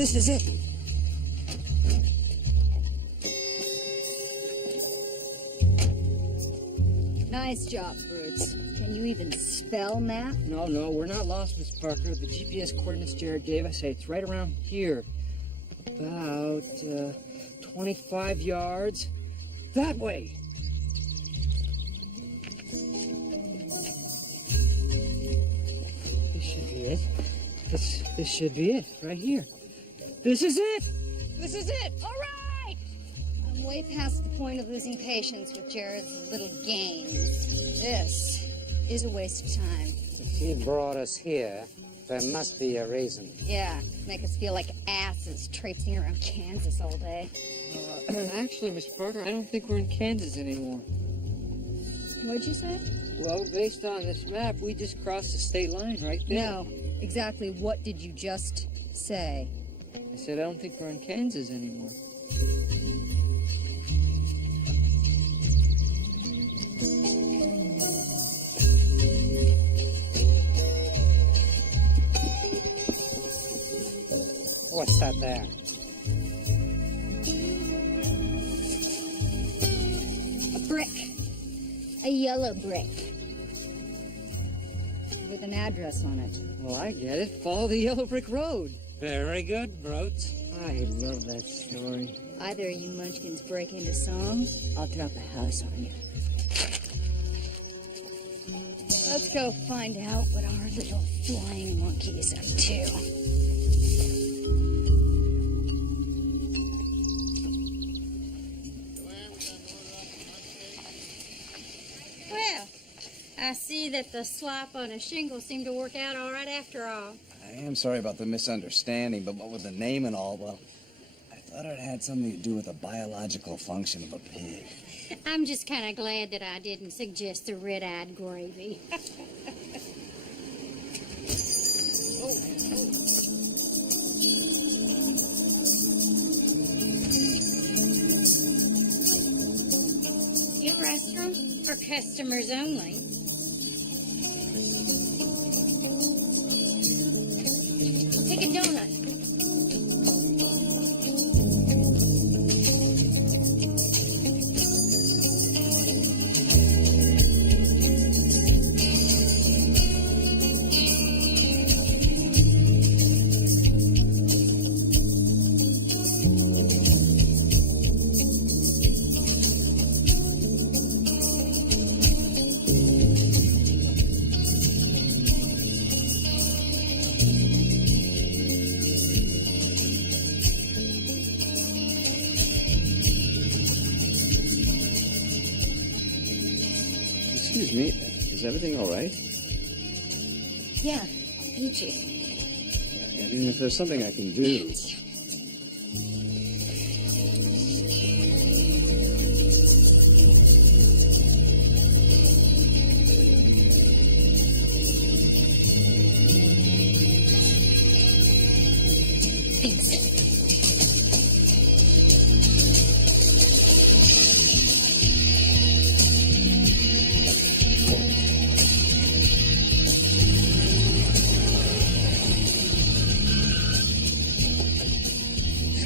This is it. Nice job, Brutes. Can you even spell map? No, we're not lost, Miss Parker. The GPS coordinates Jared gave us say it's right around here. About 25 yards. That way. This should be it. This should be it, right here. This is it! This is it! All right! I'm way past the point of losing patience with Jared's little games. This is a waste of time. If he brought us here, there must be a reason. Yeah, make us feel like asses traipsing around Kansas all day. Actually, Miss Parker, I don't think we're in Kansas anymore. What'd you say? Well, based on this map, we just crossed the state line right there. No, exactly what did you just say? I said I don't think we're in Kansas anymore. What's that there? A brick. A yellow brick. With an address on it. Well, I get it. Follow the yellow brick road. Very good, Broots. I love that story. Either you munchkins break into song, I'll drop a house on you. Let's go find out what our little flying monkey's up to. Well, I see that the swap on a shingle seemed to work out all right after all. I am sorry about the misunderstanding, but what with the name and all, well, I thought it had something to do with the biological function of a pig. I'm just kind of glad that I didn't suggest the red-eyed gravy. Your restaurant for customers only. Take a donut. Excuse me, is everything all right? Yeah, peachy. I mean, if there's something I can do. Thanks.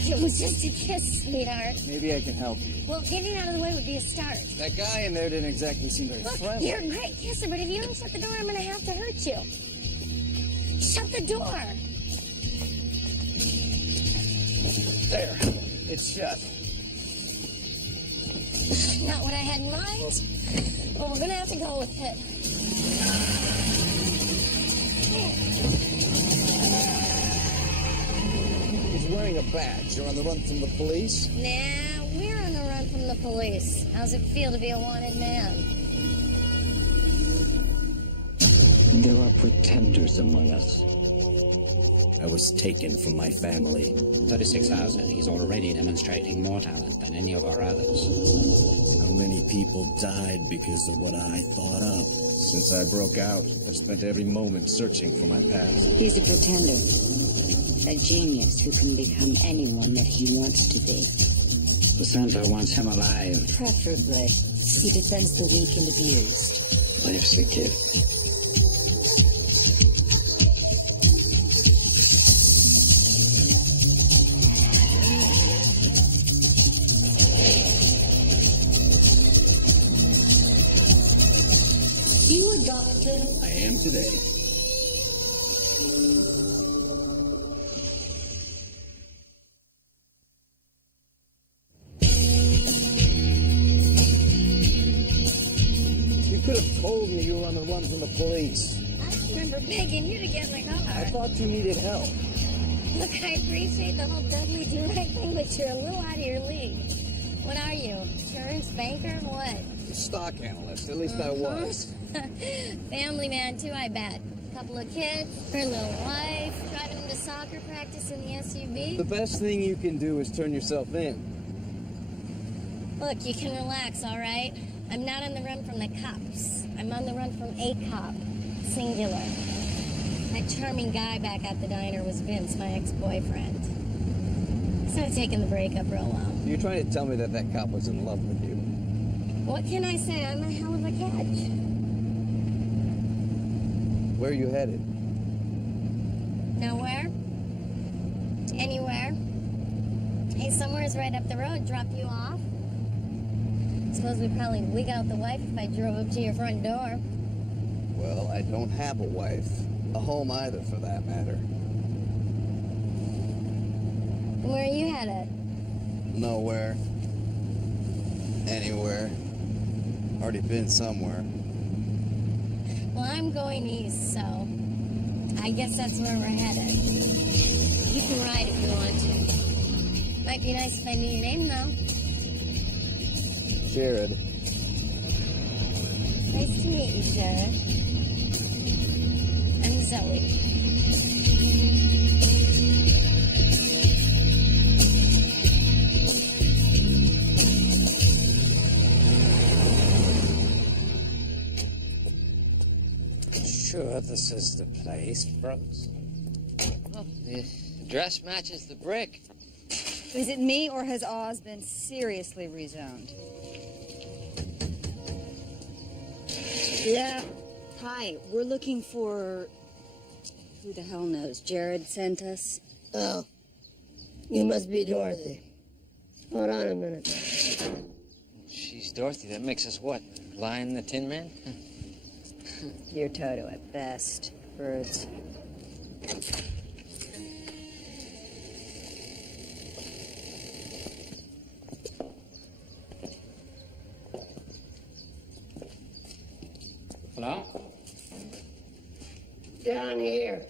It was just a kiss, sweetheart. Maybe I can help you. Well, getting out of the way would be a start. That guy in there didn't exactly seem very Look, friendly. you're a great kisser, but if you don't shut the door, I'm going to have to hurt you. Shut the door. There, it's shut. Not what I had in mind. Well, we're going to have to go with it. He's wearing a badge. You're on the run from the police? Nah, we're on the run from the police. How's it feel to be a wanted man? There are pretenders among us. I was taken from my family. 36 hours and he's already demonstrating more talent than any of our others. How many people died because of what I thought of? Since I broke out, I've spent every moment searching for my past. He's a pretender. A genius who can become anyone that he wants to be. The Santa wants him alive. Preferably. He defends the weak and abused. Life's a gift. You a doctor? I am today. You could have told me you were on the run from the police. I remember begging you to get in the car. I thought you needed help. Look, I appreciate the whole Dudley do-right thing, but you're a little out of your league. What are you? Insurance banker? What? Stock analyst, at least I was. Family man, too, I bet. Couple of kids, her little wife, driving them to soccer practice in the SUV. The best thing you can do is turn yourself in. Look, you can relax, all right? I'm not on the run from the cops. I'm on the run from a cop. Singular. That charming guy back at the diner was Vince, my ex-boyfriend. He's not taking the breakup real well. You're trying to tell me that that cop was in love with you. What can I say? I'm a hell of a catch. Where are you headed? Nowhere. Anywhere. Hey, somewhere's right up the road. Drop you off. Suppose we'd probably wig out the wife if I drove up to your front door. Well, I don't have a wife. A home either, for that matter. Where are you headed? Nowhere. Anywhere. Already been somewhere. Well, I'm going east, so I guess that's where we're headed. You can ride if you want to. Might be nice if I knew your name, though. Jared. Nice to meet you, Jared. I'm Zoe. Sure, this is the place, Brooks. Oh, the dress matches the brick. Is it me, or has Oz been seriously rezoned? Yeah. Hi, we're looking for... Who the hell knows? Jared sent us. Oh, you must be Dorothy. Hold on a minute. She's Dorothy. That makes us what? Lion the Tin Man? You're Toto at best. Birds. Hello? Down here.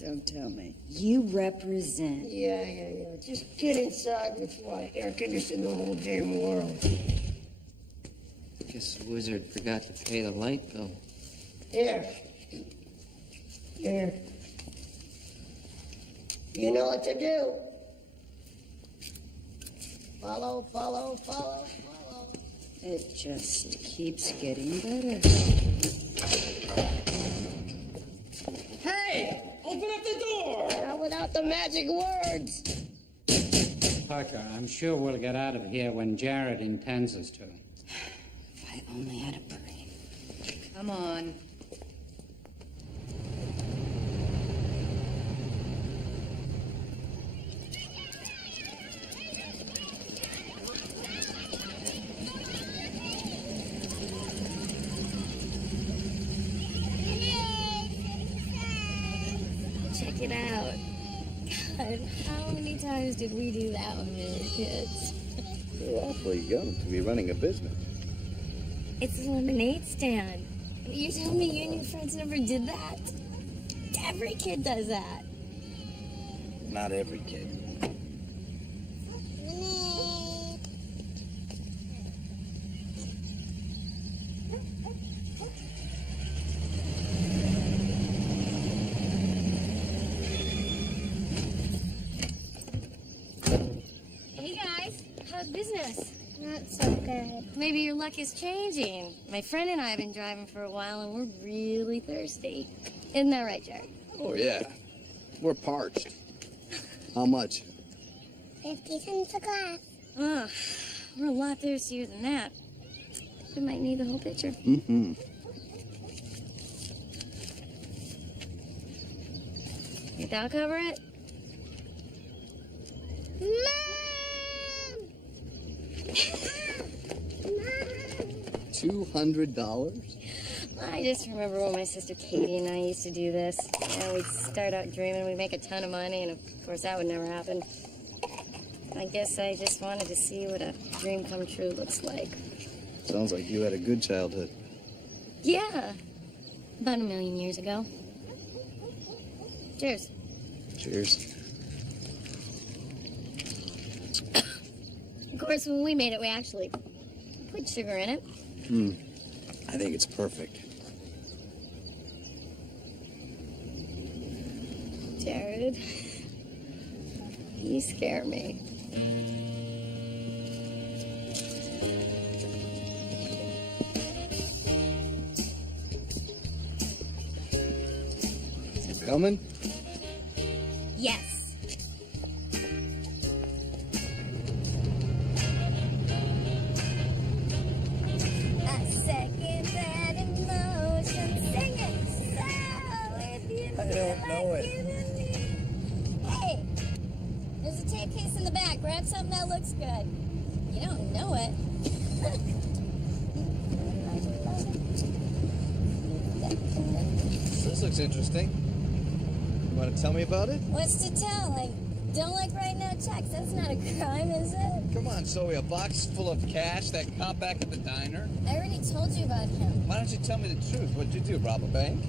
Don't tell me. You represent... Yeah. Just get inside before I air condition the whole damn world. Guess the wizard forgot to pay the light bill. Here. You know what to do. Follow. It just keeps getting better. Hey! Open up the door! Not without the magic words. Parker, I'm sure we'll get out of here when Jared intends us to. If I only had a brain. Come on. Check it out. God, how many times did we do that when we were kids? You're awfully young to be running a business. It's a lemonade stand. You tell me you and your friends never did that? Every kid does that. Not every kid. Hey guys, how's business? Not so good. Maybe your luck is changing. My friend and I have been driving for a while and we're really thirsty. Isn't that right, Jared? Oh, yeah. We're parched. How much? 50 cents a glass. Ugh, we're a lot thirstier than that. We might need the whole pitcher. Mm-hmm. Think that'll cover it? Mom! $200? I just remember when my sister Katie and I used to do this. You know, we'd start out dreaming we'd make a ton of money, and of course that would never happen. I guess I just wanted to see what a dream come true looks like. Sounds like you had a good childhood. Yeah, about 1,000,000 years ago. Cheers. Cheers. Of course, when we made it, we actually put sugar in it. I think it's perfect. Jared, you scare me. Is it coming? Yes. I don't know it. Hey, there's a tape case in the back. Grab something that looks good. You don't know it. This looks interesting. You want to tell me about it? What's to tell? I don't like writing out checks. That's not a crime, is it? Come on, Zoe, a box full of cash, that cop back at the diner. I already told you about him. Why don't you tell me the truth? What'd you do, rob a bank?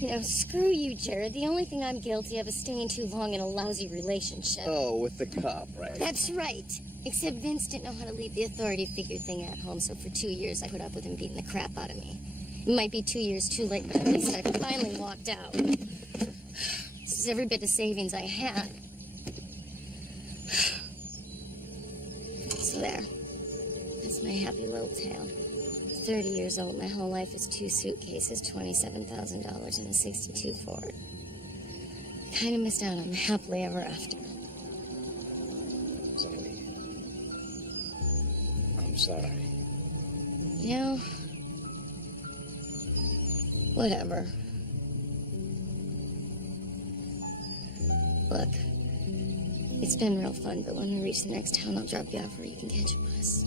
You know, screw you, Jared. The only thing I'm guilty of is staying too long in a lousy relationship. Oh, with the cop, right? That's right. Except Vince didn't know how to leave the authority figure thing at home, so for 2 years I put up with him beating the crap out of me. It might be 2 years too late, but at least I finally walked out. This is every bit of savings I had. So there. That's my happy little tale. 30 years old. My whole life is 2 suitcases, $27,000, and a '62 Ford. Kind of missed out on the happily ever after. Zoe. I'm sorry. You know, whatever. Look, it's been real fun, but when we reach the next town, I'll drop you off where you can catch a bus.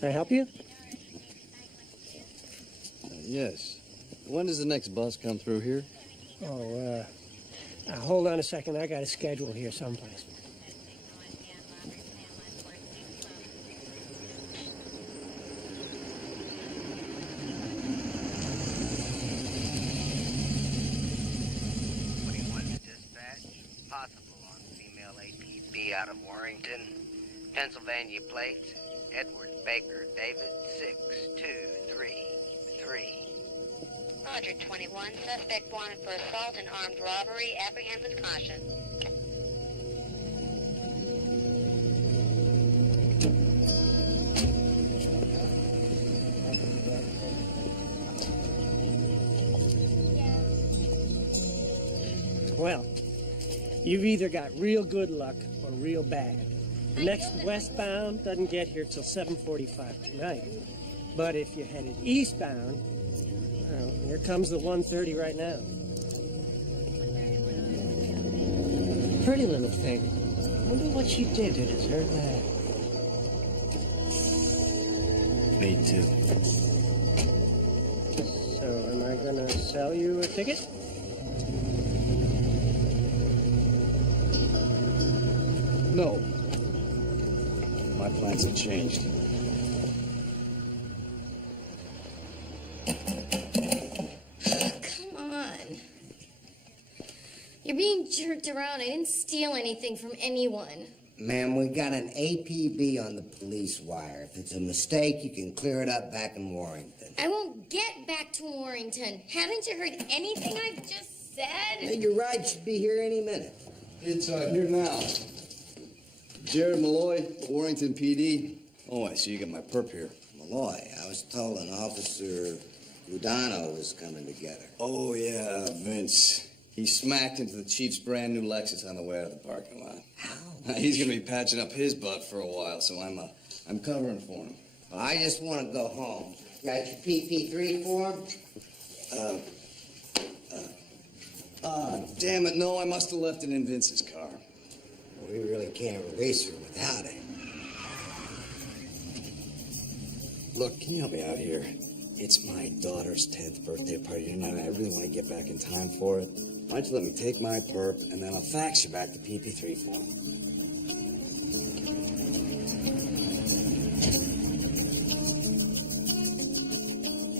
Can I help you? Yes. When does the next bus come through here? Oh, hold on a second. I got a schedule here someplace. Possible on female APB out of Warrington. Pennsylvania plate, Edward Baker David 6233. Roger, 21. Suspect wanted for assault and armed robbery. Apprehend with caution. Well, you've either got real good luck or real bad. The next westbound doesn't get here till 7:45 tonight. But if you're headed eastbound, well, here comes the 1:30 right now. Pretty little thing. Wonder what she did to deserve that. Me too. So, am I gonna sell you a ticket? No. My plans have changed. Come on. You're being jerked around. I didn't steal anything from anyone. Ma'am, we got an APB on the police wire. If it's a mistake, you can clear it up back in Warrington. I won't get back to Warrington. Haven't you heard anything I've just said? Yeah, your ride should be here any minute. It's here now. Jared Malloy, Warrington PD. Oh, I see you got my perp here. Malloy, I was told an Officer Udano was coming to get her. Oh, yeah, Vince. He smacked into the chief's brand new Lexus on the way out of the parking lot. How? He's gonna be patching up his butt for a while, so I'm covering for him. Well, I just want to go home. Got your PP3 form? Damn it, no, I must have left it in Vince's car. We really can't release her without it. Look, can you help me out here? It's my daughter's 10th birthday party tonight, and I really want to get back in time for it. Why don't you let me take my perp, and then I'll fax you back the PP3 form.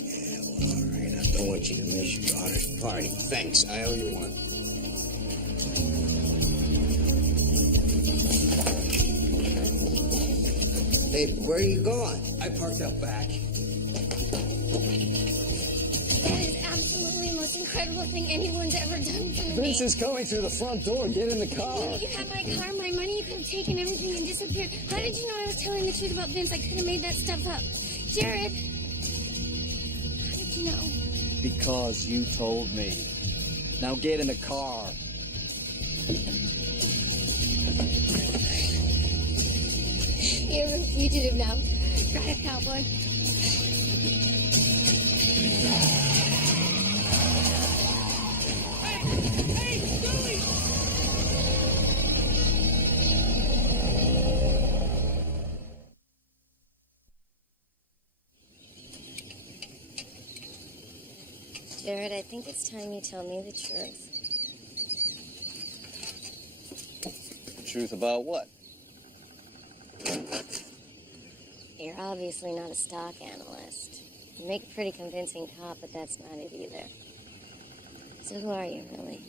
Yeah, well, all right. I don't want you to miss your daughter's party. Thanks, I owe you one. Hey, where are you going? I parked out back. That is absolutely the most incredible thing anyone's ever done for me. Vince is coming through the front door. Get in the car. You had my car, my money, you could have taken everything and disappeared. How did you know I was telling the truth about Vince? I could have made that stuff up. Jared, how did you know? Because you told me. Now get in the car. You're a fugitive now. Drive, cowboy. Jared, I think it's time you tell me the truth. Truth about what? You're obviously not a stock analyst. You make a pretty convincing cop, but that's not it either. So who are you, really?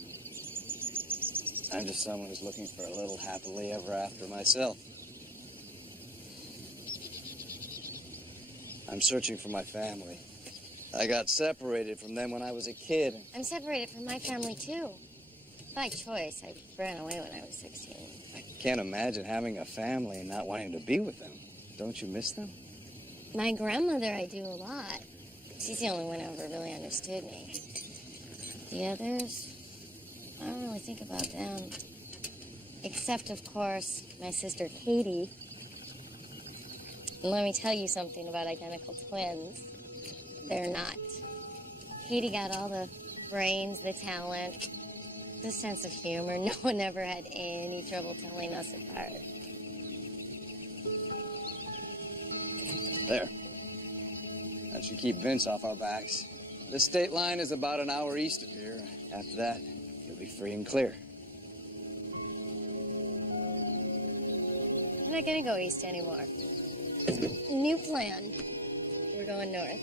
I'm just someone who's looking for a little happily ever after myself. I'm searching for my family. I got separated from them when I was a kid. I'm separated from my family, too. By choice. I ran away when I was 16. I can't imagine having a family and not wanting to be with them. Don't you miss them? My grandmother, I do a lot. She's the only one who ever really understood me. The others, I don't really think about them. Except, of course, my sister Katie. And let me tell you something about identical twins. They're not. Katie got all the brains, the talent, the sense of humor. No one ever had any trouble telling us apart. There. That should keep Vince off our backs. The state line is about an hour east of here. After that, you'll be free and clear. I'm not gonna go east anymore. New plan. We're going north.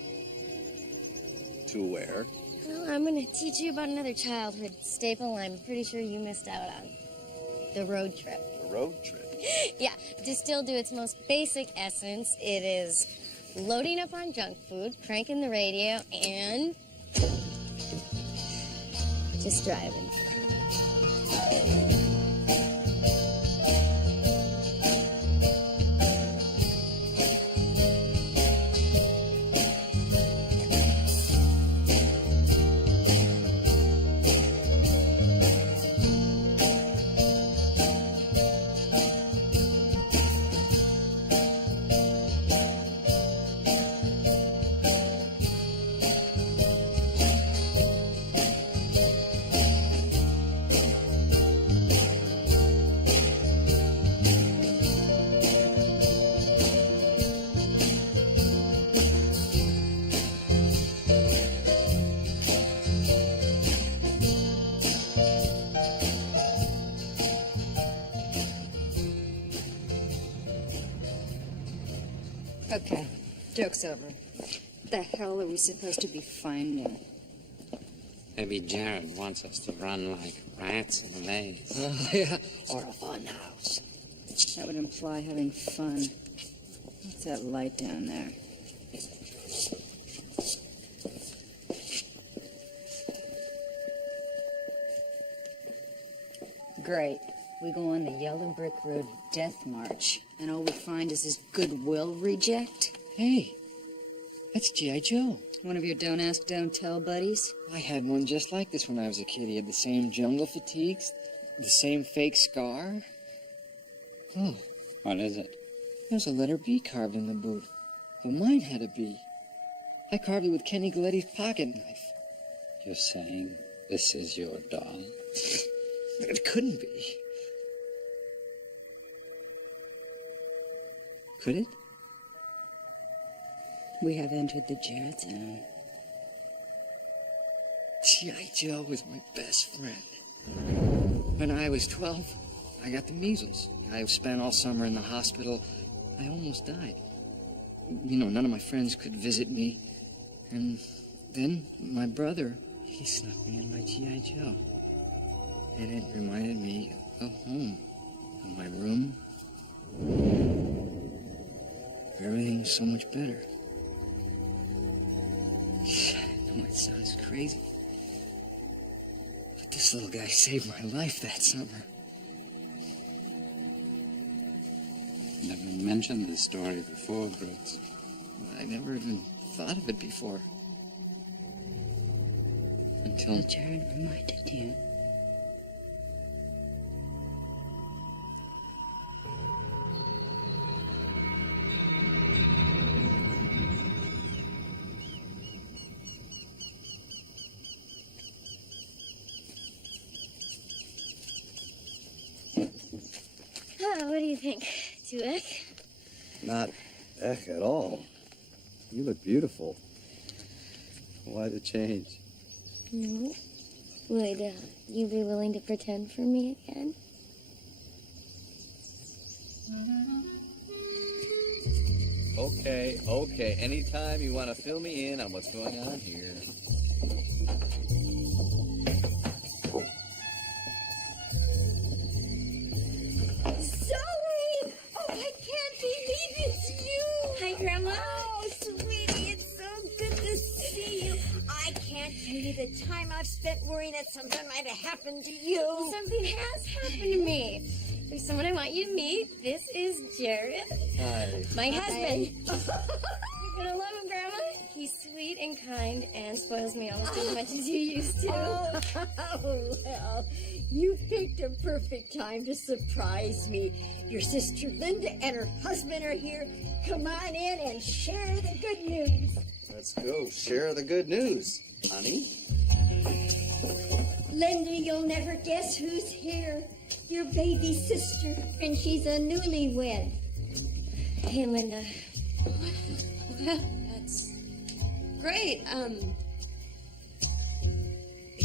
To where? Well, I'm gonna teach you about another childhood staple I'm pretty sure you missed out on. The road trip. The road trip? Yeah, distilled to its most basic essence, it is loading up on junk food, cranking the radio, and just driving. Okay, joke's over. What the hell are we supposed to be finding? Maybe Jared wants us to run like rats in a maze. Yeah, or a fun house. That would imply having fun. What's that light down there? Great. We go on the Yellow Brick Road Death March, and all we find is this Goodwill reject. Hey, that's G.I. Joe. One of your don't ask, don't tell buddies? I had one just like this when I was a kid. He had the same jungle fatigues, the same fake scar. Oh, What is it? there's a letter B carved in the boot. Well, mine had a B. I carved it with Kenny Galetti's pocket knife. You're saying this is your doll? It couldn't be. Could it? We have entered the Jared zone. G.I. Joe was my best friend. When I was 12, I got the measles. I spent all summer in the hospital. I almost died. You know, none of my friends could visit me. And then my brother, he snuck me in my G.I. Joe. And it reminded me of home, of my room. Everything's so much better. I know it sounds crazy. But this little guy saved my life that summer. Never mentioned this story before, Brooks. I never even thought of it before. Until Jared reminded you. Oh, what do you think? Too ick? Not eck at all. You look beautiful. Why the change? No. Would you be willing to pretend for me again? Okay. Anytime you want to fill me in on what's going on here. Zoe! Oh, I can't believe it's you! Hi, Grandma. Oh, sweetie, it's so good to see you. I can't tell you the time I've spent worrying that something might have happened to you. Something has happened to me. There's someone I want you to meet. This is Jared. Hi. My husband. You're gonna love him, Grandma. He's sweet and kind and spoils me almost as much as you used to. Oh, well, you picked a perfect time to surprise me. Your sister Linda and her husband are here. Come on in and share the good news. Let's go share the good news, honey. Linda, you'll never guess who's here. Your baby sister, and she's a newlywed. Hey, Linda. Well, that's great.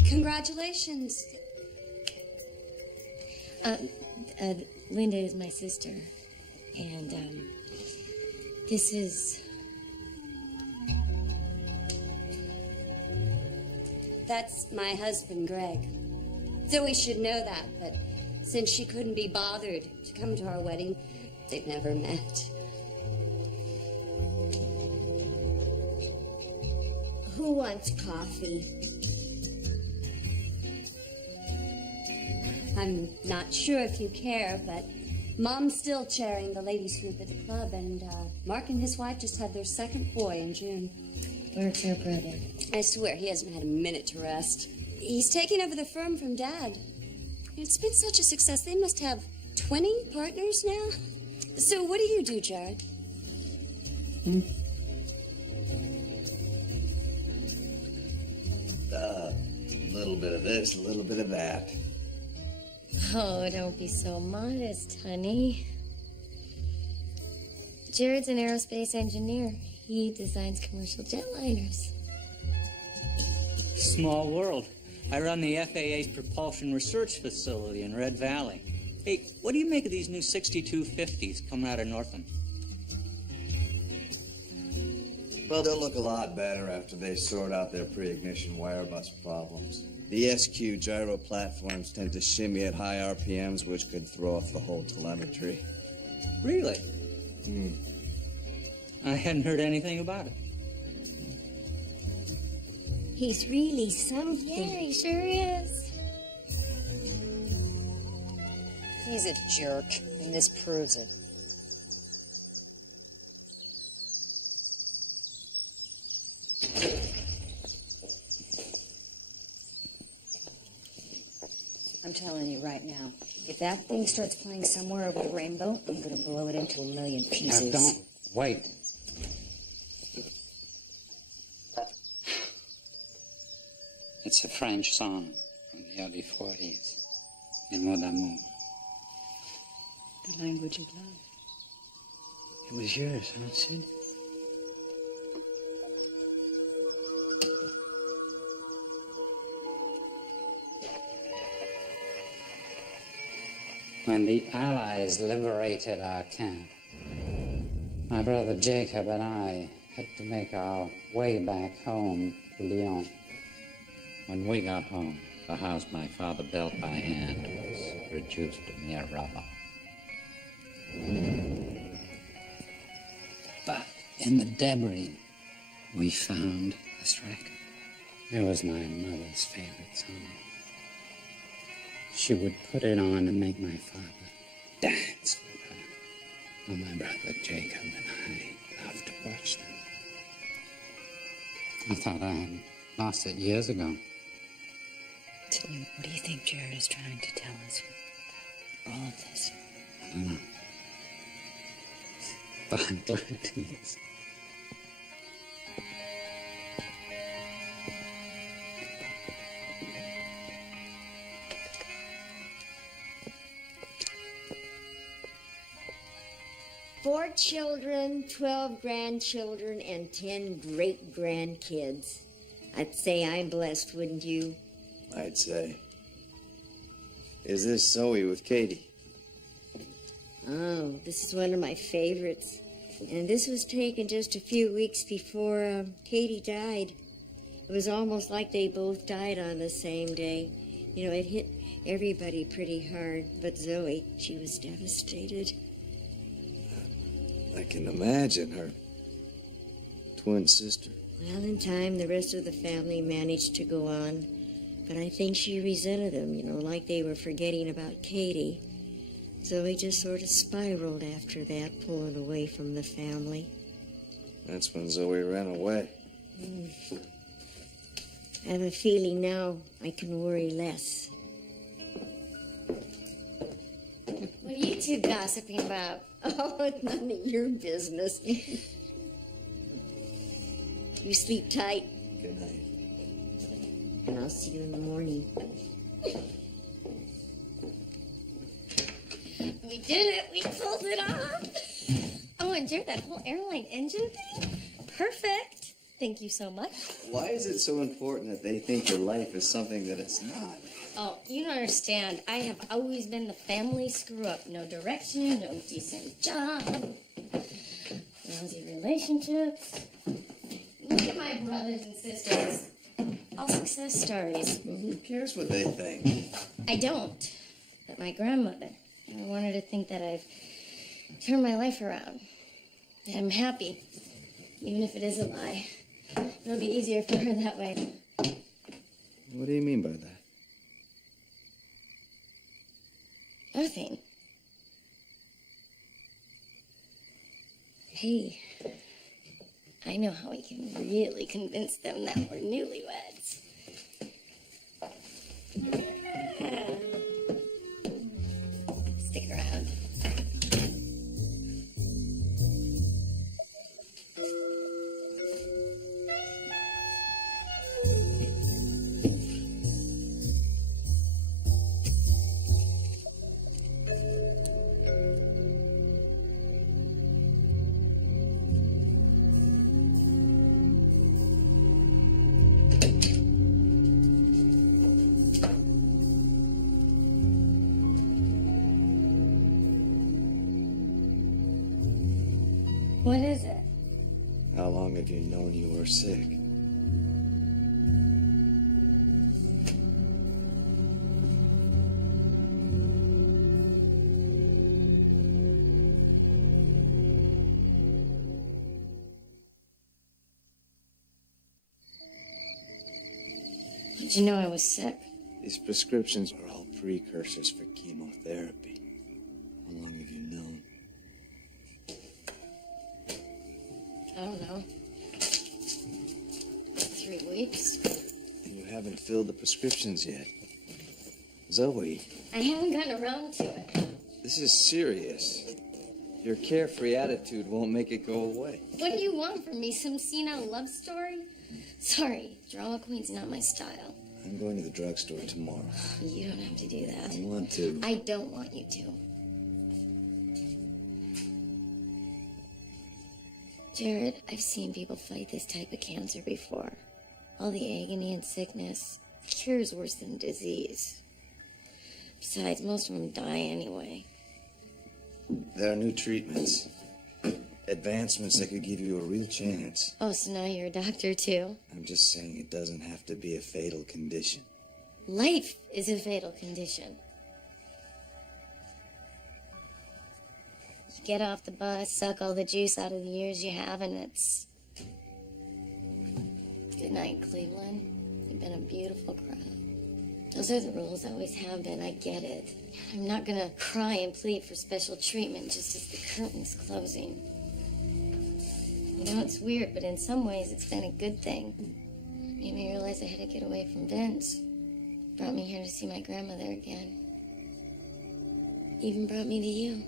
Congratulations. Linda is my sister. And, this is... That's my husband, Greg. Zoe should know that, but since she couldn't be bothered to come to our wedding, they've never met. Who wants coffee? I'm not sure if you care, but Mom's still chairing the ladies group at the club, and Mark and his wife just had their second boy in June. Where's your brother? I swear, he hasn't had a minute to rest. He's taking over the firm from Dad. It's been such a success. They must have 20 partners now. So what do you do, Jared? A little bit of this, a little bit of that. Oh, don't be so modest, honey. Jared's an aerospace engineer. He designs commercial jetliners. Small world. I run the FAA's propulsion research facility in Red Valley. Hey, what do you make of these new 6250s coming out of Northam? Well, they'll look a lot better after they sort out their pre-ignition wire bus problems. The SQ gyro platforms tend to shimmy at high RPMs, which could throw off the whole telemetry. Really? I hadn't heard anything about it. He's really something. Yeah, he sure is. He's a jerk, and this proves it. I'm telling you right now, if that thing starts flying somewhere over the rainbow, I'm gonna blow it into a million pieces. Now, don't wait. It's a French song from the early 40s, in Mot d'amour. The language of love. It was yours, huh, Sid? When the Allies liberated our camp, my brother Jacob and I had to make our way back home to Lyon. When we got home, the house my father built by hand was reduced to mere rubble. But in the debris, we found this record. It was my mother's favorite song. She would put it on and make my father dance with her. Well, my brother Jacob and I loved to watch them. I thought I had lost it years ago. Tim, what do you think Jared is trying to tell us with all of this? I don't know. But I'm glad he is. Four children, 12 grandchildren, and 10 great-grandkids. I'd say I'm blessed, wouldn't you? I'd say. Is this Zoe with Katie? Oh, this is one of my favorites. And this was taken just a few weeks before Katie died. It was almost like they both died on the same day. You know, it hit everybody pretty hard, but Zoe, she was devastated. I can imagine her. Twin sister. Well, in time, the rest of the family managed to go on. But I think she resented them, you know, like they were forgetting about Katie. Zoe just sort of spiraled after that, pulling away from the family. That's when Zoe ran away. I have a feeling now I can worry less. What are you two gossiping about? Oh, it's none of your business. You sleep tight. Good night. And I'll see you in the morning. We did it. We pulled it off. Oh, and Jared, that whole airline engine thing? Perfect. Thank you so much. Why is it so important that they think your life is something that it's not? Oh, you don't understand. I have always been the family screw-up. No direction, no decent job, lousy relationships. Look at my brothers and sisters. All success stories. Well, who cares what they think? I don't. But my grandmother, I want her to think that I've turned my life around. That I'm happy, even if it is a lie. It'll be easier for her that way. What do you mean by that? Nothing. Hey, I know how we can really convince them that we're newlyweds. Stick around. What is it? How long have you known you were sick? How'd you know I was sick? These prescriptions are all precursors for chemotherapy. How long have you known? I don't know. 3 weeks. And you haven't filled the prescriptions yet. Zoe. I haven't gotten around to it. This is serious. Your carefree attitude won't make it go away. What do you want from me? Some senile love story? Sorry, drama queen's not my style. I'm going to the drugstore tomorrow. You don't have to do that. I want to. I don't want you to. Jared, I've seen people fight this type of cancer before. All the agony and sickness. The cure's worse than disease. Besides, most of them die anyway. There are new treatments. Advancements that could give you a real chance. Oh, so now you're a doctor too? I'm just saying it doesn't have to be a fatal condition. Life is a fatal condition. You get off the bus, suck all the juice out of the years you have, and it's... Good night, Cleveland. You've been a beautiful crowd. Those are the rules, always have been. I get it. I'm not gonna cry and plead for special treatment just as the curtain's closing. You know, it's weird, but in some ways it's been a good thing. Made me realize I had to get away from Vince. Brought me here to see my grandmother again. Even brought me to you.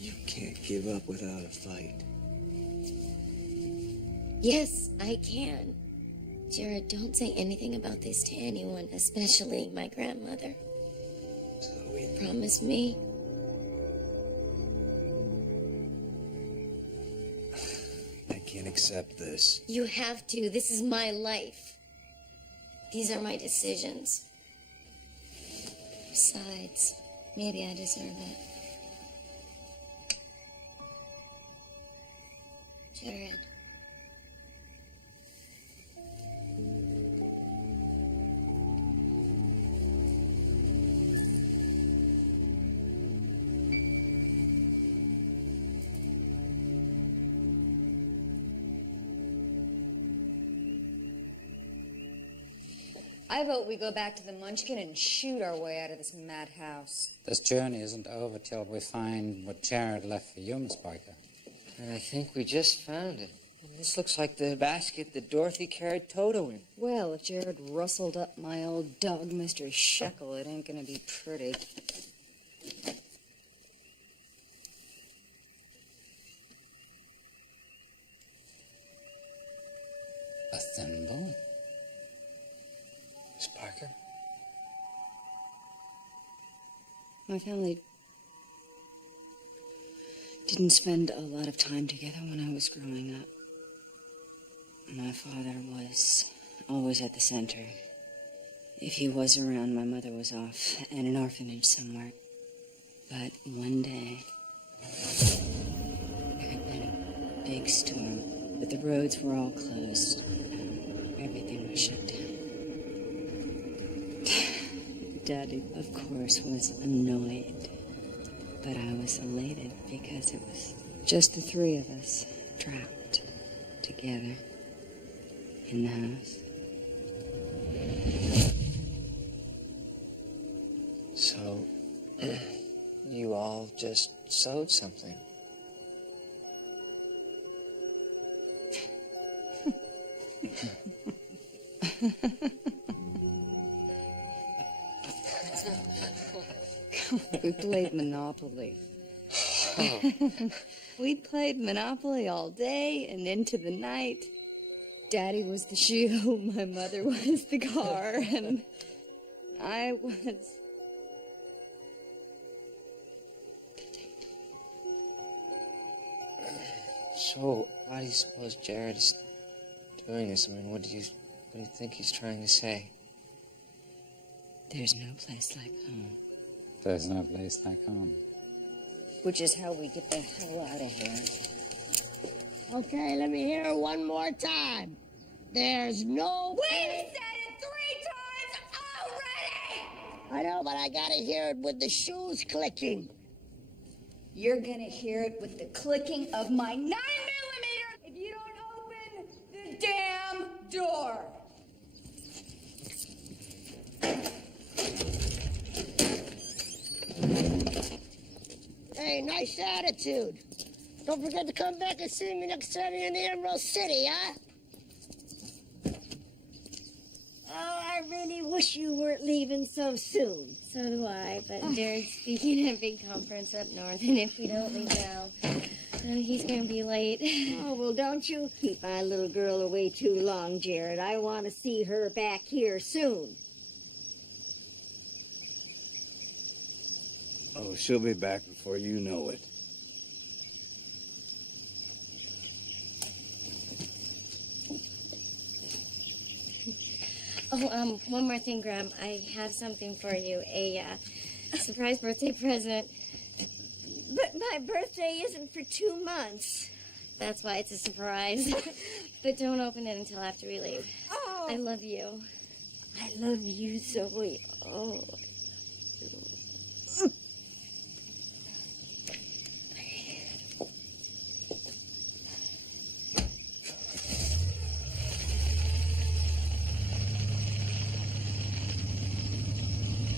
You can't give up without a fight. Yes, I can. Jared, don't say anything about this to anyone, especially my grandmother. Zoe. Promise me? I can't accept this. You have to. This is my life. These are my decisions. Besides, maybe I deserve it. Jared. I vote we go back to the Munchkin and shoot our way out of this madhouse. This journey isn't over till we find what Jared left for you, Miss Parker. And I think we just found it. This looks like the basket that Dorothy carried Toto in. Well, if Jared rustled up my old dog, Mr. Shekel, it ain't gonna be pretty. A thimble? Miss Parker? My family didn't spend a lot of time together when I was growing up. My father was always at the center. If he was around, my mother was off at an orphanage somewhere. But one day, there had been a big storm, but the roads were all closed. Everything was shut down. Daddy, of course, was annoyed. But I was elated because it was just the three of us trapped together in the house. So, you all just sewed something. We played Monopoly. Oh. We played Monopoly all day and into the night. Daddy was the shoe, my mother was the car, and I was... So, why do you suppose Jared is doing this? I mean, what do you think he's trying to say? There's no place like home. There's no place like home. Which is how we get the hell out of here. Okay, let me hear it one more time. There's no... We've said it 3 times already! I know, but I gotta hear it with the shoes clicking. You're gonna hear it with the clicking of my 9mm door. Hey, nice attitude. Don't forget to come back and see me next time you're in the Emerald City, huh? Oh, I really wish you weren't leaving so soon. So do I, but Jared's speaking at a big conference up north, and if we don't leave now, he's going to be late. Oh, well, don't you keep my little girl away too long, Jared. I want to see her back here soon. Oh, she'll be back before you know it. Oh, one more thing, Graham. I have something for you. A surprise birthday present. But my birthday isn't for 2 months. That's why it's a surprise. But don't open it until after we leave. Oh. I love you. I love you, Zoe. Oh.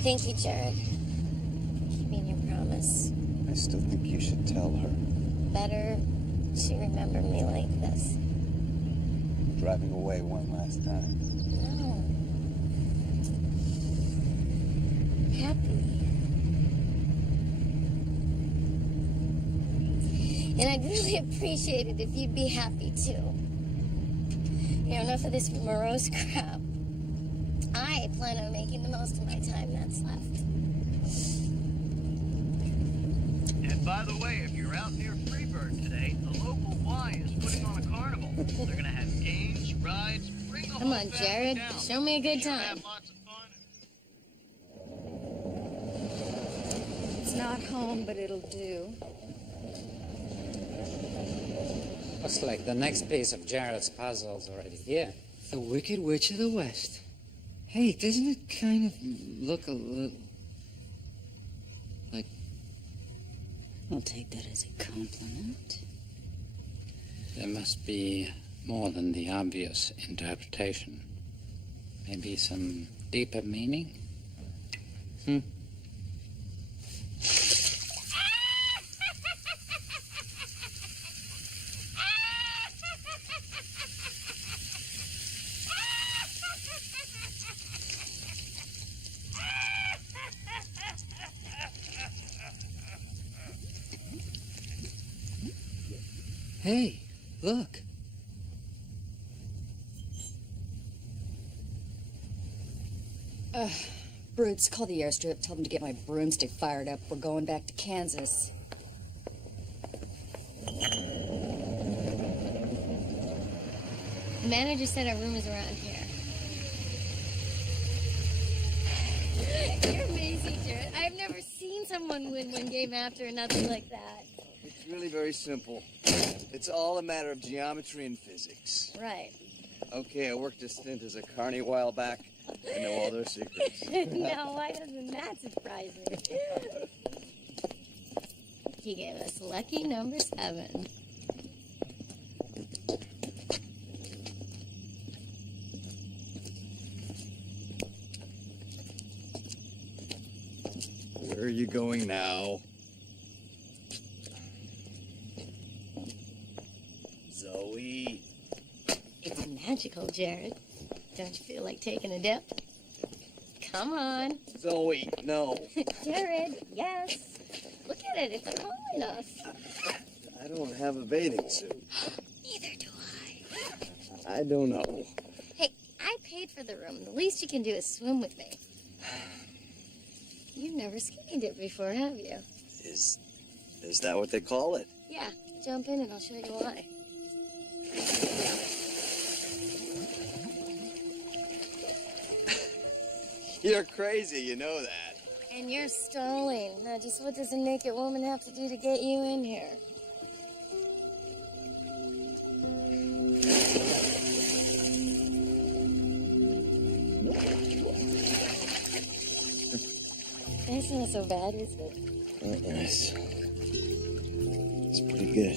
Thank you, Jared. Keeping your promise. I still think you should tell her. Better she remember me like this. Driving away one last time. No. Happy. And I'd really appreciate it if you'd be happy, too. You know, enough of this morose crap. I plan on making the most of my time that's left. And by the way, if you're out near Freeburg today, the local Y is putting on a carnival. They're gonna have games, rides, bring the Come whole on, family Jared. down. Show me a good Sure time. have lots of fun. It's not home, but it'll do. Looks like the next piece of Jared's puzzle's already here. The Wicked Witch of the West. Hey, doesn't it kind of look a little like... I'll take that as a compliment. There must be more than the obvious interpretation. Maybe some deeper meaning? Hey, look. Brutes, call the airstrip. Tell them to get my broomstick fired up. We're going back to Kansas. The manager said our room is around here. You're amazing, Jared. I've never seen someone win one game after another like that. It's really very simple. It's all a matter of geometry and physics. Right. Okay, I worked a stint as a carny a while back. I know all their secrets. Now, why doesn't that surprise me? You gave us lucky number 7. Where are you going now? Zoe. It's magical, Jared. Don't you feel like taking a dip? Come on. Zoe, no. Jared, yes. Look at it. It's calling us. I don't have a bathing suit. Neither do I don't know. Hey, I paid for the room. The least you can do is swim with me. You've never skinny dipped before, have you? Is that what they call it? Yeah. Jump in and I'll show you why. You're crazy, you know that. And you're stalling. Now, just what does a naked woman have to do to get you in here? That's not so bad, is it? It's pretty good.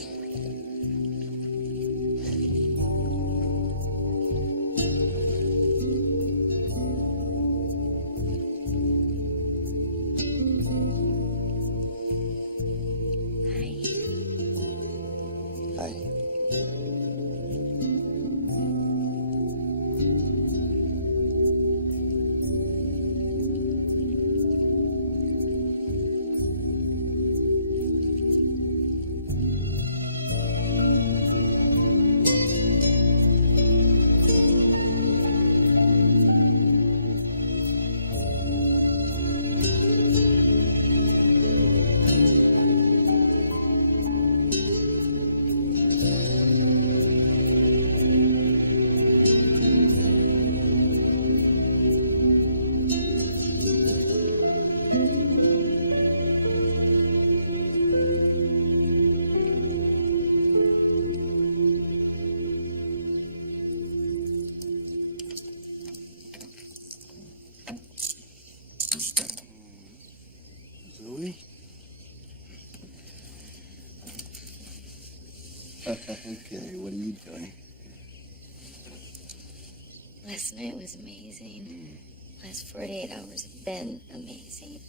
Okay, what are you doing? Last night was amazing. Last 48 hours have been amazing.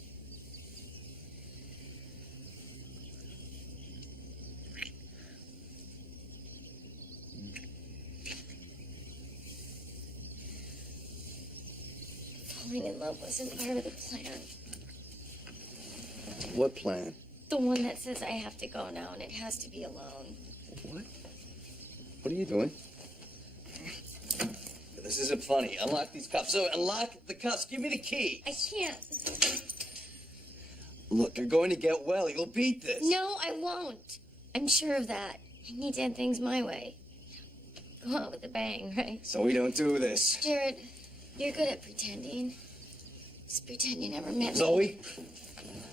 Falling in love wasn't part of the plan. What plan? The one that says I have to go now and it has to be alone. What? What are you doing? This isn't funny. Unlock these cuffs. So unlock the cuffs. Give me the key. I can't. Look, you're going to get well. You'll beat this. No, I won't. I'm sure of that. I need to end things my way. Go out with a bang, right? So we don't do this. Jared, you're good at pretending. Just pretend you never met me. Zoe?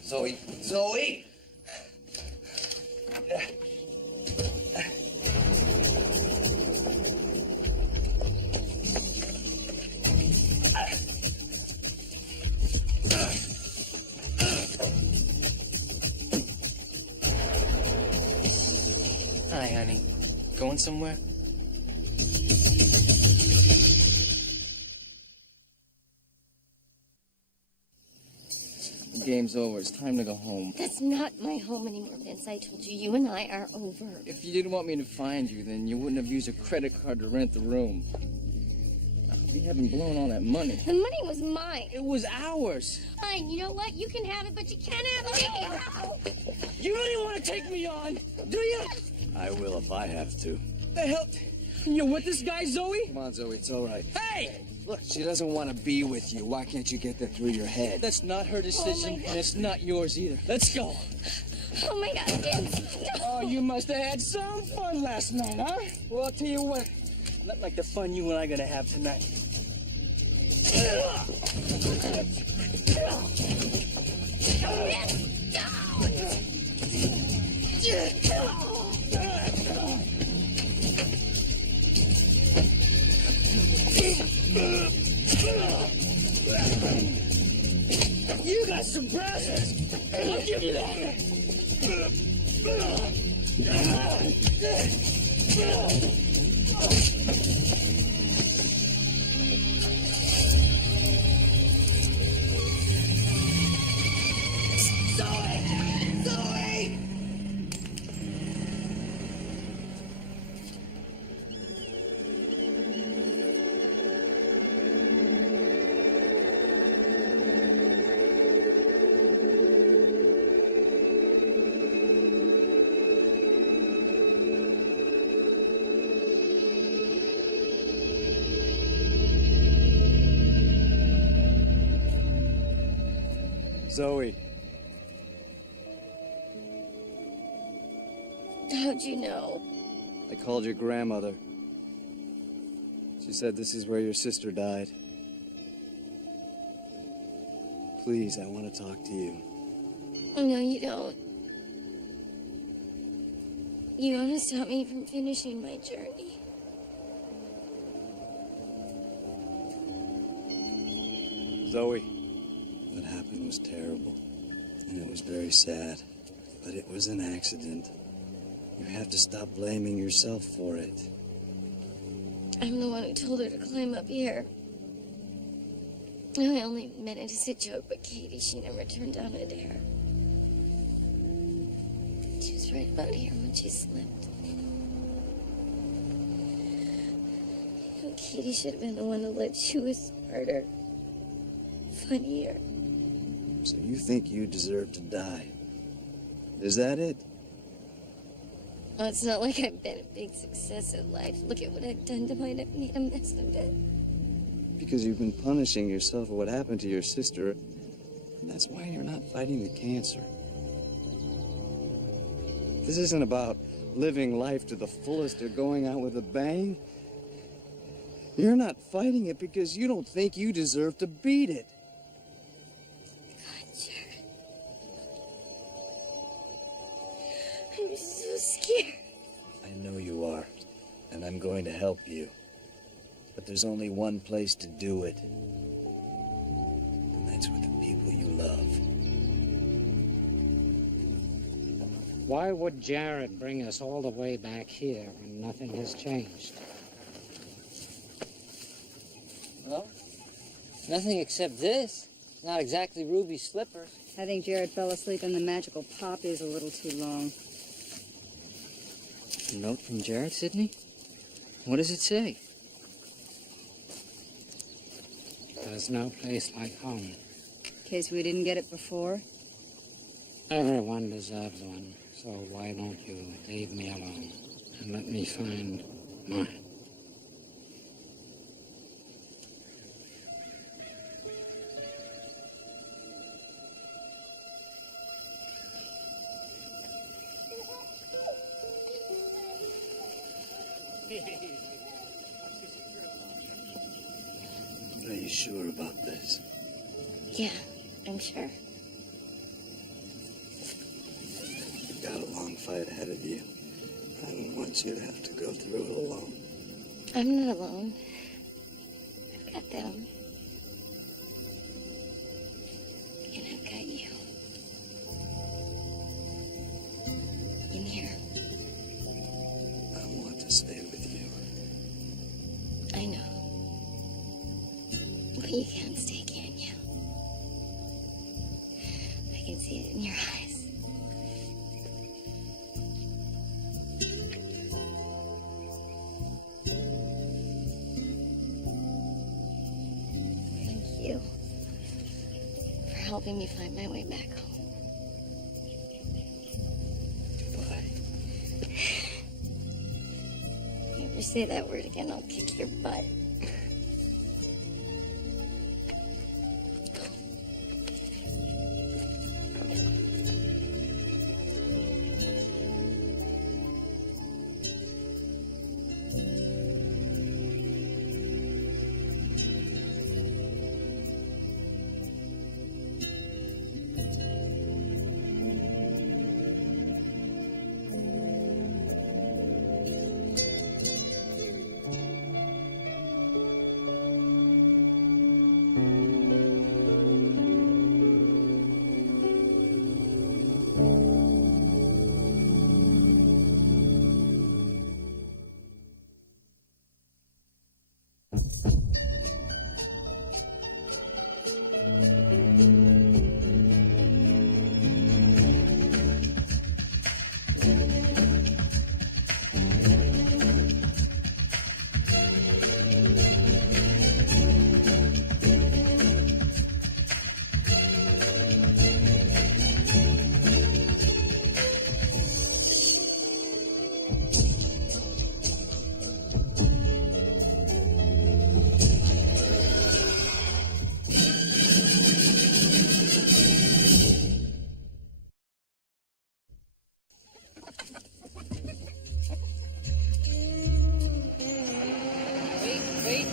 Zoe? Zoe! Hi, honey. Going somewhere? The game's over. It's time to go home. That's not my home anymore, Vince. I told you, you and I are over. If you didn't want me to find you, then you wouldn't have used a credit card to rent the room. You haven't blown all that money. The money was mine. It was ours. Fine, you know what? You can have it, but you can't have me. You really want to take me on, do you? I will if I have to. The hell? You're with this guy, Zoe? Come on, Zoe. It's all right. Hey! Look, she doesn't want to be with you. Why can't you get that through your head? That's not her decision, and it's not yours either. Let's go. Oh, my God, Vince. Oh, you must have had some fun last night, huh? Well, I'll tell you what. Not like the fun you and I are going to have tonight. You got some brass. I'll give you that. Zoe. How'd you know? I called your grandmother. She said this is where your sister died. Please, I want to talk to you. No, you don't. You want to stop me from finishing my journey. Zoe, what happened was terrible, and it was very sad, but it was an accident. You have to stop blaming yourself for it. I'm the one who told her to climb up here. I only meant it as a joke, but Katie, she never turned down a dare. She was right about here when she slipped. Katie should have been the one to let you was smarter, funnier. So you think you deserve to die? Is that it? Well, it's not like I've been a big success in life. Look at what I've done to made a mess of it. Because you've been punishing yourself for what happened to your sister, and that's why you're not fighting the cancer. This isn't about living life to the fullest or going out with a bang. You're not fighting it because you don't think you deserve to beat it. God, Jared. I'm so scared. I know you are, and I'm going to help you. But there's only one place to do it, and that's with the people you love. Why would Jared bring us all the way back here when nothing has changed? Well, nothing except this. It's not exactly Ruby's slippers. I think Jared fell asleep in the magical poppies a little too long. A note from Jared, Sidney? What does it say? There's no place like home. In case we didn't get it before. Everyone deserves one, so why don't you leave me alone and let me find mine? Are you sure about this? Yeah, I'm sure. You've got a long fight ahead of you. I don't want you to have to go through it alone. I'm not alone. I've got them. And I've got you. In here. I want to stay with you. I know. But you can't stay, can you? I can see it in your eyes. Thank you for helping me find my way back home. Goodbye. You ever say that word again, I'll kick your butt.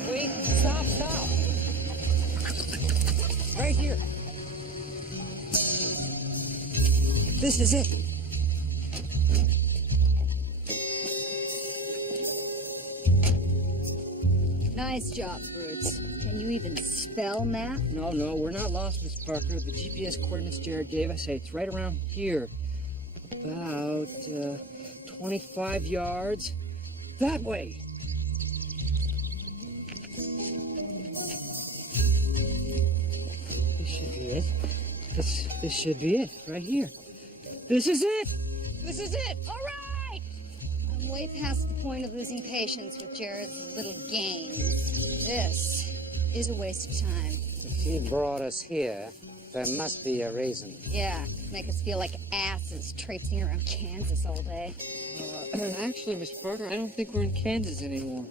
Wait. Stop. Right here. This is it. Nice job, Brutes. Can you even spell map? No, we're not lost, Miss Parker. The GPS coordinates Jared gave us say it's right around here. About 25 yards that way. This should be it. This should be it, right here. This is it! All right! I'm way past the point of losing patience with Jared's little games. This is a waste of time. If he brought us here, there must be a reason. Yeah, make us feel like asses traipsing around Kansas all day. Actually, Miss Parker, I don't think we're in Kansas anymore.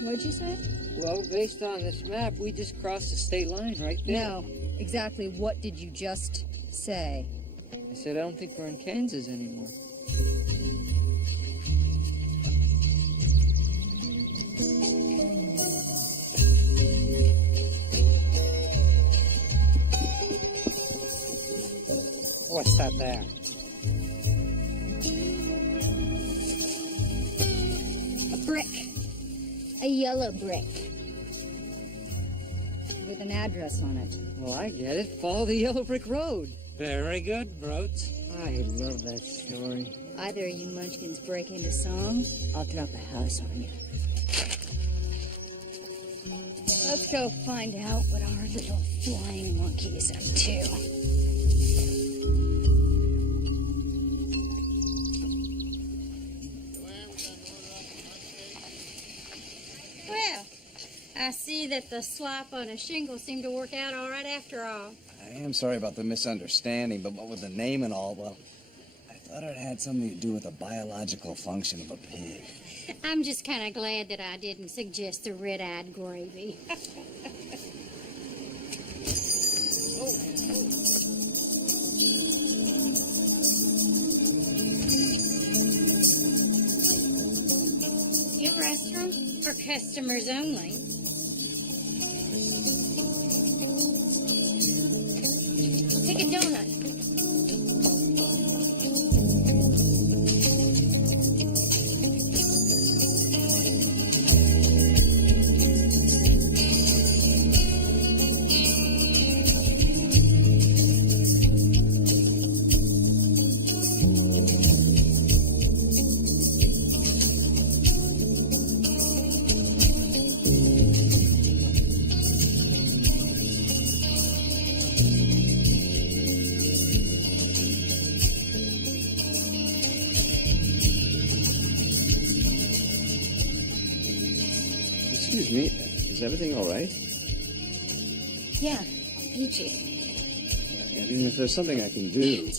What'd you say? Well, based on this map, we just crossed the state line right there. No. Exactly what did you just say? I said I don't think we're in Kansas anymore. What's that there? A brick. A yellow brick. With an address on it. Well, I get it. Follow the yellow brick road. Very good, Broots. I love that story. Either of you munchkins break into song, I'll drop a house on you. Let's go find out what our little flying monkey's up to. Well, I see that the swap on a shingle seemed to work out all right after all. I am sorry about the misunderstanding, but what with the name and all, well, I thought it had something to do with the biological function of a pig. I'm just kind of glad that I didn't suggest the red-eyed gravy. Your restaurant for customers only. Take a donut. Excuse me, is everything all right? Yeah, peachy. I mean, if there's something I can do.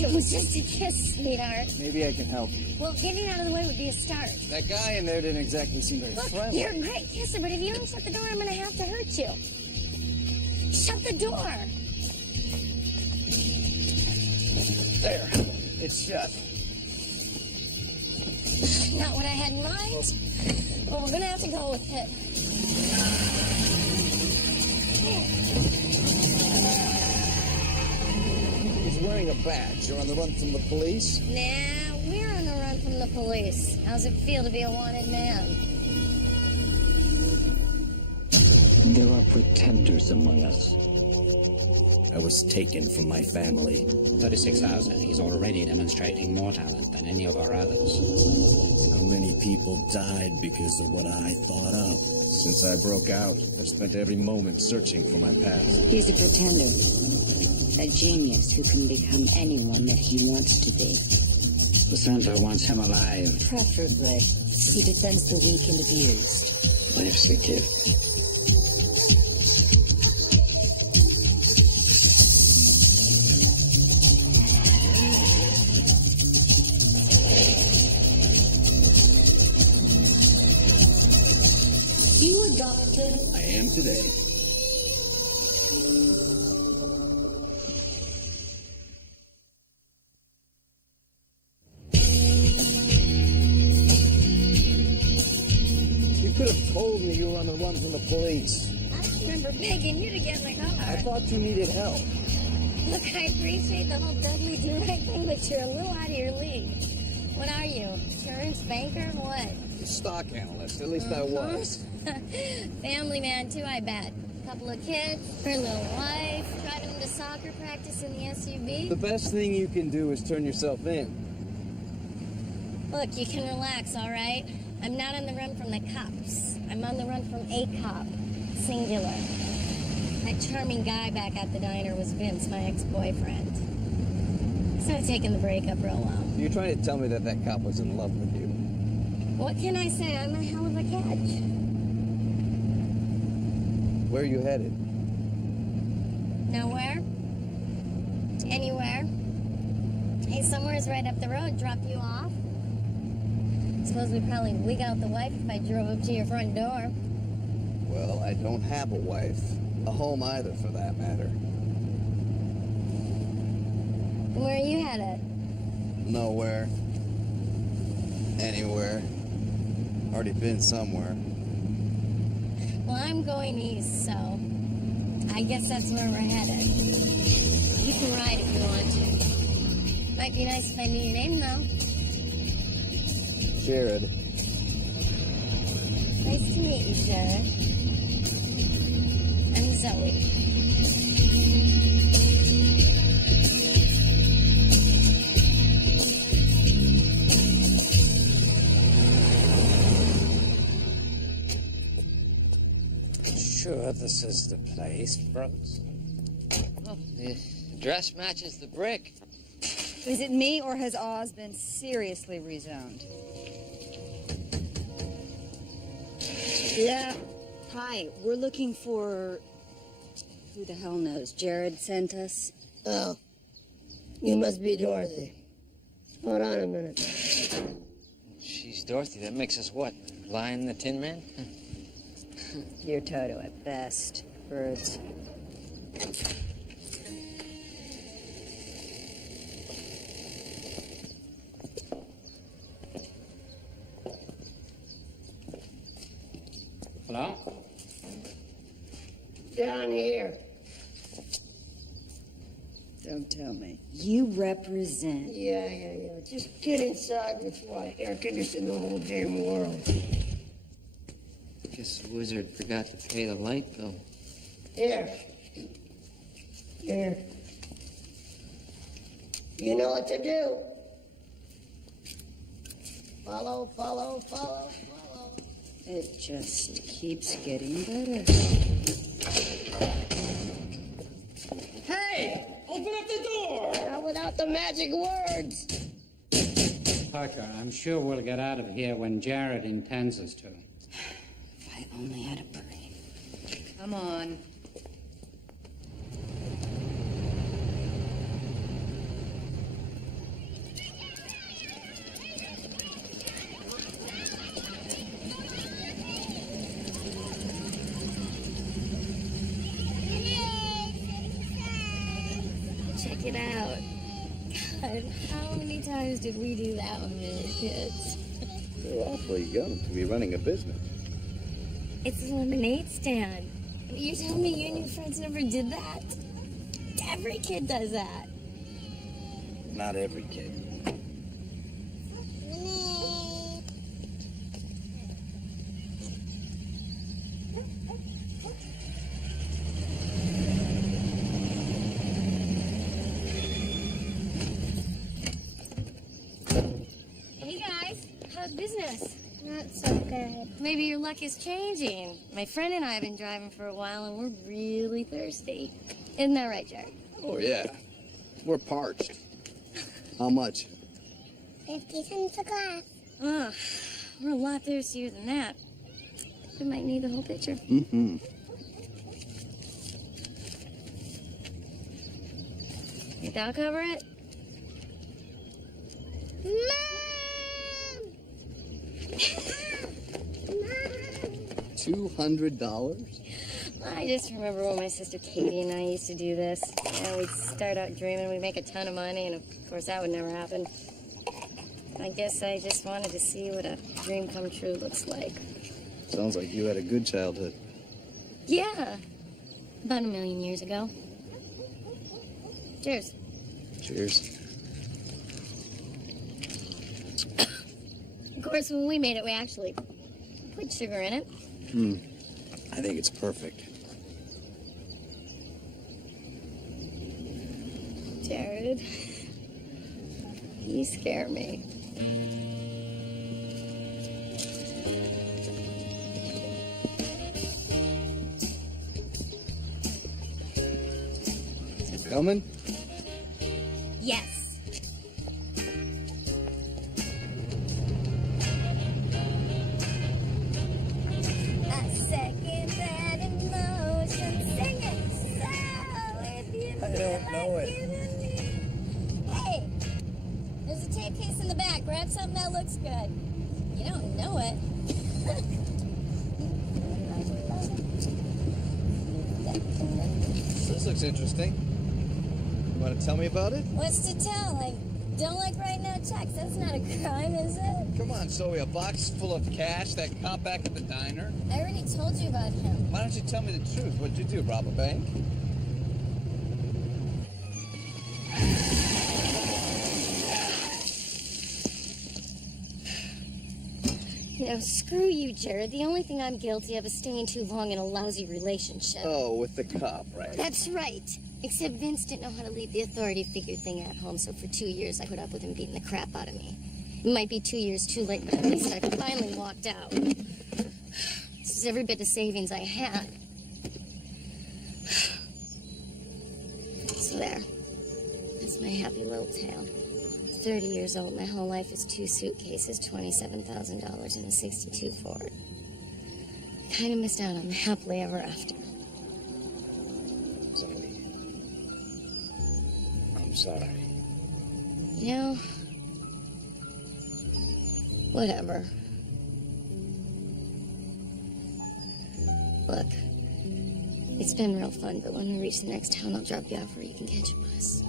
It was just a kiss, sweetheart. Maybe I can help you. Well, getting out of the way would be a start. That guy in there didn't exactly seem very Look, friendly. you're a great kisser, but if you don't shut the door, I'm going to have to hurt you. Shut the door. There, it's shut. Not what I had in mind, but we're gonna have to go with it. He's wearing a badge. You're on the run from the police? Nah, we're on the run from the police. How's it feel to be a wanted man? There are pretenders among us. I was taken from my family. 36,000. He's already demonstrating more talent than any of our others. How many people died because of what I thought up? Since I broke out, I've spent every moment searching for my past. He's a pretender. A genius who can become anyone that he wants to be. The Santa wants him alive. Preferably. He defends the weak and abused. Life's a gift. You adopted? I am today. You could have told me you were on the run from the police. I don't remember begging you to get in the car. I thought you needed help. Look, I appreciate the whole Dudley do-right thing, but you're a little out of your league. What are you? Insurance banker? What? Stock analyst, at least I was. Family man, too, I bet. Couple of kids, her little wife, driving them to soccer practice in the SUV. The best thing you can do is turn yourself in. Look, you can relax, all right? I'm not on the run from the cops. I'm on the run from a cop. Singular. That charming guy back at the diner was Vince, my ex-boyfriend. So I've taken the breakup real well. You're trying to tell me that that cop was in love with you. What can I say? I'm a hell of a catch. Where are you headed? Nowhere. Anywhere. Hey, somewhere's right up the road. Drop you off. Suppose we'd probably wig out the wife if I drove up to your front door. Well, I don't have a wife. A home either, for that matter. Where are you headed? Nowhere. Anywhere. Already been somewhere. Well, I'm going east, so I guess that's where we're headed. You can ride if you want to. Might be nice if I knew your name, though. Jared. Nice to meet you, Jared. I'm Zoe. Sure, this is the place, Brooks. Oh, the dress matches the brick. Is it me, or has Oz been seriously rezoned? Yeah. Hi, we're looking for... Who the hell knows? Jared sent us. Oh. You must be Dorothy. Hold on a minute. She's Dorothy. That makes us what? Lion the Tin Man? You're Toto at best. Birds. Hello? Down here. Don't tell me. You represent... Yeah. Just get inside before I air condition the whole damn world. Guess the wizard forgot to pay the light bill. Here. You know what to do. Follow. It just keeps getting better. Hey! Open up the door! Not without the magic words. Parker, I'm sure we'll get out of here when Jared intends us to. If I only had a brain. Come on. Check it out. God, how many times did we do that when we were kids? You're awfully young to be running a business. It's a lemonade stand. You telling me you and your friends never did that? Every kid does that. Not every kid. Hey guys, how's business? Not so good. Maybe your luck is changing. My friend and I have been driving for a while and we're really thirsty. Isn't that right, Jared? Oh, yeah. We're parched. How much? 50 cents a glass. Ugh, we're a lot thirstier than that. We might need the whole pitcher. Mm-hmm. Think that'll cover it? $200? I just remember when my sister Katie and I used to do this. We'd start out dreaming we'd make a ton of money, and of course that would never happen. I guess I just wanted to see what a dream come true looks like. Sounds like you had a good childhood. Yeah, about 1,000,000 years ago. Cheers. Cheers. Of course, when we made it, we actually put sugar in it. I think it's perfect. Jared, you scare me. Is it coming? Yes. I don't know it. Hey, there's a tape case in the back. Grab something that looks good. You don't know it. This looks interesting. Want to tell me about it? What's to tell? I don't like writing out checks. That's not a crime, is it? Come on, Zoe, a box full of cash, that cop back at the diner. I already told you about him. Why don't you tell me the truth? What'd you do, rob a bank? You know, screw you, Jared. The only thing I'm guilty of is staying too long in a lousy relationship. Oh, with the cop, right? That's right. Except Vince didn't know how to leave the authority figure thing at home, so for 2 years I put up with him beating the crap out of me. It might be 2 years too late, but at least I finally walked out. This is every bit of savings I had. So there. That's my happy little tale. 30 years old. My whole life is 2 suitcases, $27,000, and a 62 Ford. Kind of missed out on the happily ever after. Zoe. I'm sorry. You know, whatever. Look, it's been real fun, but when we reach the next town, I'll drop you off where you can catch a bus.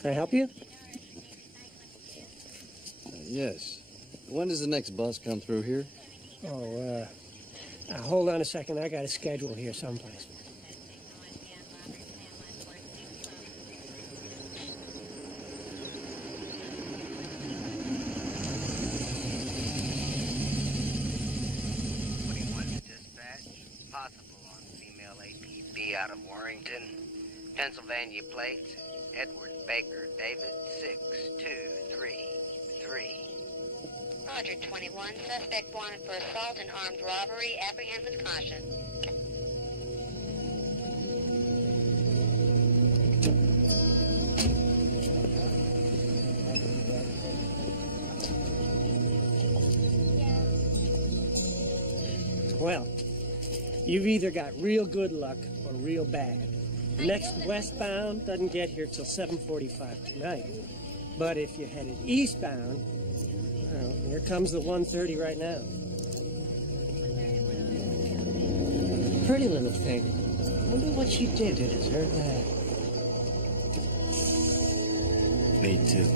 Can I help you? Yes. When does the next bus come through here? Oh, hold on a second. I got a schedule here someplace. Possible on female APB out of Warrington. Pennsylvania plate, Edward Baker David 6233. Roger 21. Suspect wanted for assault and armed robbery. Apprehend with caution. Well, you've either got real good luck or real bad. The next westbound doesn't get here till 7:45 tonight. But if you're headed eastbound, well, here comes the 1:30 right now. Pretty little thing. Wonder what she did to deserve that. Me too.